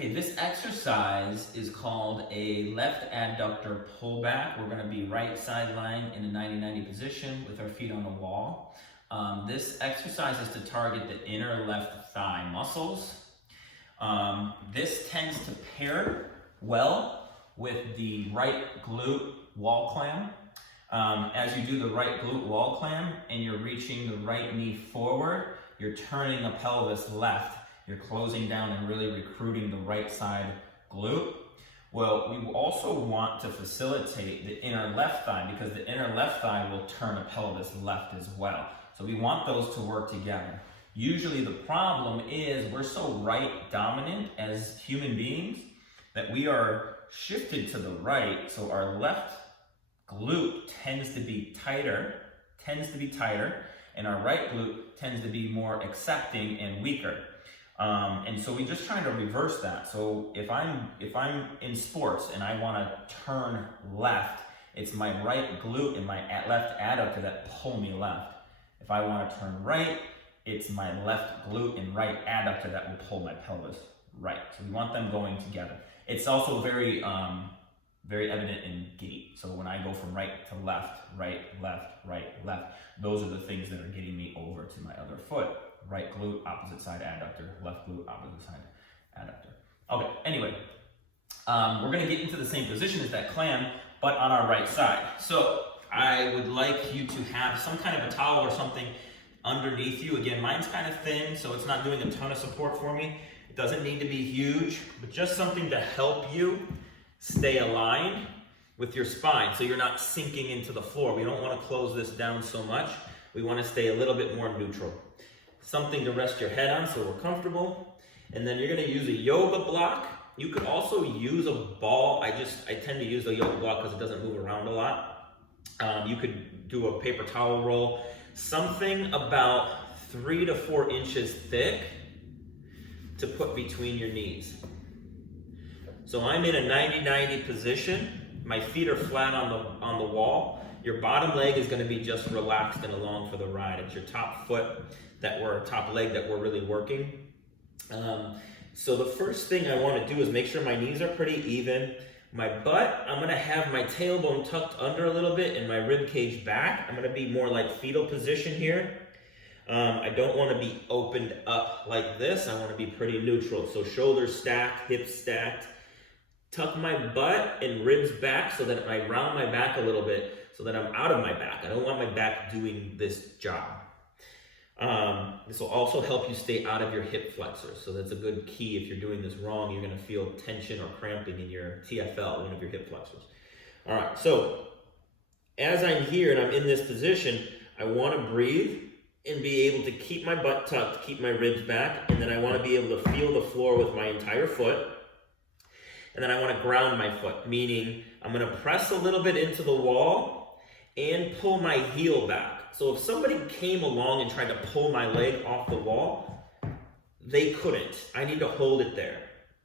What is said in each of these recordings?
Okay, this exercise is called a left adductor pullback. We're going to be right sideline in a 90-90 position with our feet on the wall. This exercise is to target the inner left thigh muscles. This tends to pair well with the right glute wall clam. As you do the right glute wall clam and you're reaching the right knee forward, you're turning the pelvis left. You're closing down and really recruiting the right side glute. Well, we also want to facilitate the inner left thigh because the inner left thigh will turn the pelvis left as well. So we want those to work together. Usually the problem is we're so right dominant as human beings that we are shifted to the right. So our left glute tends to be tighter, and our right glute tends to be more accepting and weaker. And so we're just trying to reverse that. So if I'm in sports and I want to turn left, it's my right glute and my left adductor that pull me left. If I want to turn right, it's my left glute and right adductor that will pull my pelvis right. So we want them going together. It's also very evident in gait. So when I go from right to left, right, left, right, left, those are the things that are getting me over to my other foot. Right glute, opposite side adductor, left glute, opposite side adductor. Okay, anyway, we're gonna get into the same position as that clam, but on our right side. So I would like you to have some kind of a towel or something underneath you. Again, mine's kind of thin, so it's not doing a ton of support for me. It doesn't need to be huge, but just something to help you stay aligned with your spine so you're not sinking into the floor. We don't want to close this down so much. We want to stay a little bit more neutral. Something to rest your head on so we're comfortable. And then you're going to use a yoga block. You could also use a ball. I tend to use the yoga block because it doesn't move around a lot. You could do a paper towel roll. Something about 3 to 4 inches thick to put between your knees. So I'm in a 90-90 position. My feet are flat on the wall. Your bottom leg is going to be just relaxed and along for the ride. It's your top leg that we're really working. So the first thing I want to do is make sure my knees are pretty even. My butt, I'm going to have my tailbone tucked under a little bit and my rib cage back. I'm going to be more like fetal position here. I don't want to be opened up like this. I want to be pretty neutral. So shoulders stacked, hips stacked. Tuck my butt and ribs back so that I round my back a little bit so that I'm out of my back. I don't want my back doing this job. This will also help you stay out of your hip flexors. So that's a good key. If you're doing this wrong, you're going to feel tension or cramping in your TFL, one of your hip flexors. All right, so as I'm here and I'm in this position, I want to breathe and be able to keep my butt tucked, keep my ribs back, and then I want to be able to feel the floor with my entire foot. And then I want to ground my foot, meaning I'm going to press a little bit into the wall and pull my heel back. So if somebody came along and tried to pull my leg off the wall, they couldn't. I need to hold it there,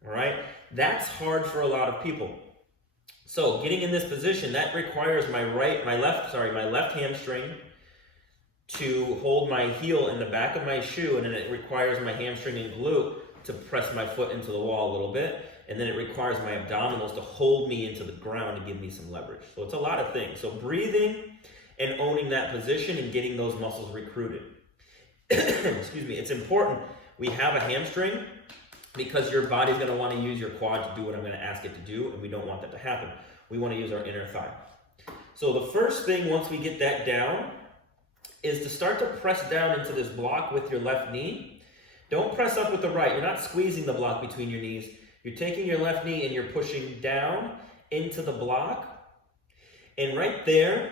all right? That's hard for a lot of people. So getting in this position, that requires my left hamstring to hold my heel in the back of my shoe, and then it requires my hamstring and glute to press my foot into the wall a little bit. And then it requires my abdominals to hold me into the ground to give me some leverage. So it's a lot of things. So breathing and owning that position and getting those muscles recruited. Excuse me. It's important we have a hamstring because your body's going to want to use your quad to do what I'm going to ask it to do, and we don't want that to happen. We want to use our inner thigh. So the first thing, once we get that down, is to start to press down into this block with your left knee. Don't press up with the right. You're not squeezing the block between your knees. You're taking your left knee and you're pushing down into the block. And right there,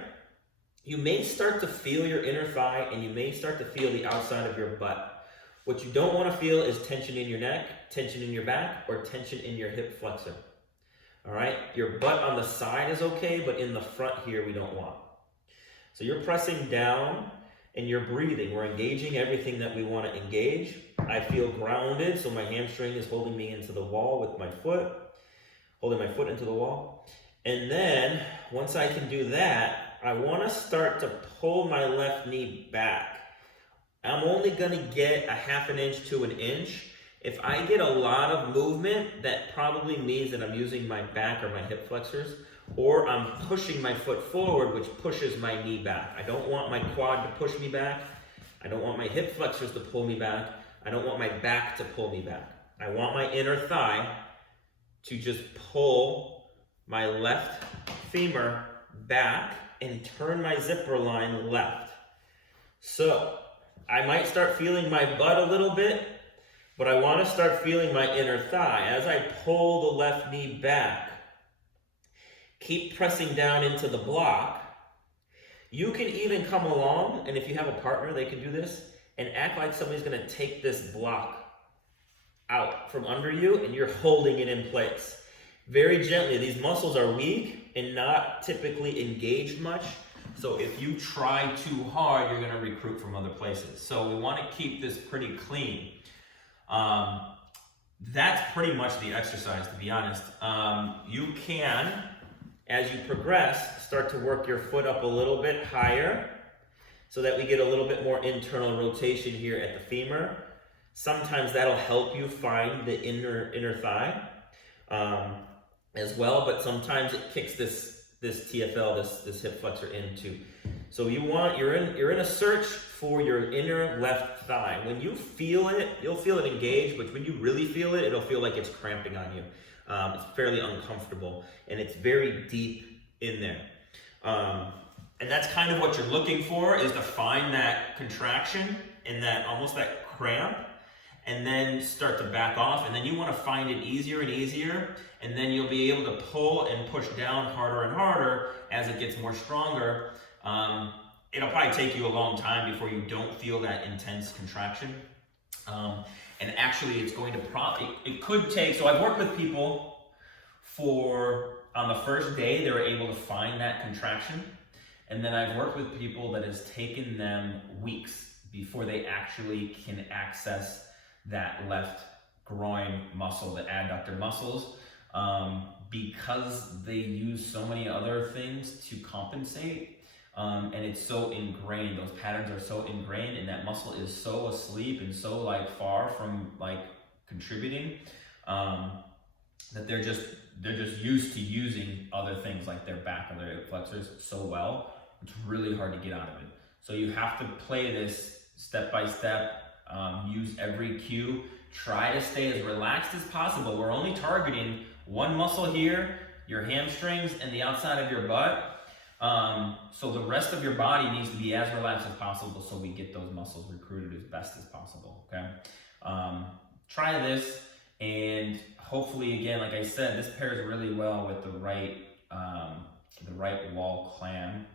you may start to feel your inner thigh and you may start to feel the outside of your butt. What you don't want to feel is tension in your neck, tension in your back, or tension in your hip flexor. All right? Your butt on the side is okay, but in the front here, we don't want. So you're pressing down and you're breathing. We're engaging everything that we want to engage. I feel grounded, so my hamstring is holding me into the wall with my foot, holding my foot into the wall. And then, once I can do that, I want to start to pull my left knee back. I'm only going to get a 1/2 inch to 1 inch If I get a lot of movement, that probably means that I'm using my back or my hip flexors, or I'm pushing my foot forward, which pushes my knee back. I don't want my quad to push me back. I don't want my hip flexors to pull me back. I don't want my back to pull me back. I want my inner thigh to just pull my left femur back and turn my zipper line left. So I might start feeling my butt a little bit, but I want to start feeling my inner thigh. As I pull the left knee back, keep pressing down into the block. You can even come along, and if you have a partner, they can do this, and act like somebody's going to take this block out from under you, and you're holding it in place. Very gently. These muscles are weak and not typically engaged much. So if you try too hard, you're going to recruit from other places. So we want to keep this pretty clean. That's pretty much the exercise, to be honest. You can, as you progress, start to work your foot up a little bit higher so that we get a little bit more internal rotation here at the femur. Sometimes that'll help you find the inner thigh as well, but sometimes it kicks this TFL, this hip flexor in too. So you're in a search for your inner left thigh. When you feel it, you'll feel it engage, but when you really feel it, it'll feel like it's cramping on you. It's fairly uncomfortable, and it's very deep in there. And that's kind of what you're looking for, is to find that contraction and that almost that cramp, and then start to back off. And then you want to find it easier and easier, and then you'll be able to pull and push down harder and harder as it gets more stronger. It'll probably take you a long time before you don't feel that intense contraction. And actually it's going to it could take, so I've worked with people on the first day, they were able to find that contraction. And then I've worked with people that has taken them weeks before they actually can access that left groin muscle, the adductor muscles, because they use so many other things to compensate. And it's so ingrained, those patterns are so ingrained, and that muscle is so asleep and so far from contributing, that they're just used to using other things like their back or their hip flexors so well. It's really hard to get out of it. So you have to play this step by step, use every cue, try to stay as relaxed as possible. We're only targeting one muscle here, your hamstrings and the outside of your butt. So the rest of your body needs to be as relaxed as possible so we get those muscles recruited as best as possible, okay? Try this, and hopefully, again, like I said, this pairs really well with the right wall clam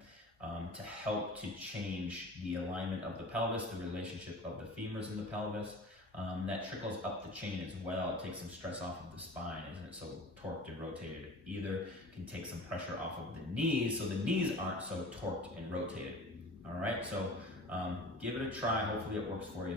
to help to change the alignment of the pelvis, the relationship of the femurs in the pelvis. That trickles up the chain as well. It takes some stress off of the spine, isn't it so torqued and rotated. Either can take some pressure off of the knees, so the knees aren't so torqued and rotated. All right, so give it a try. Hopefully it works for you.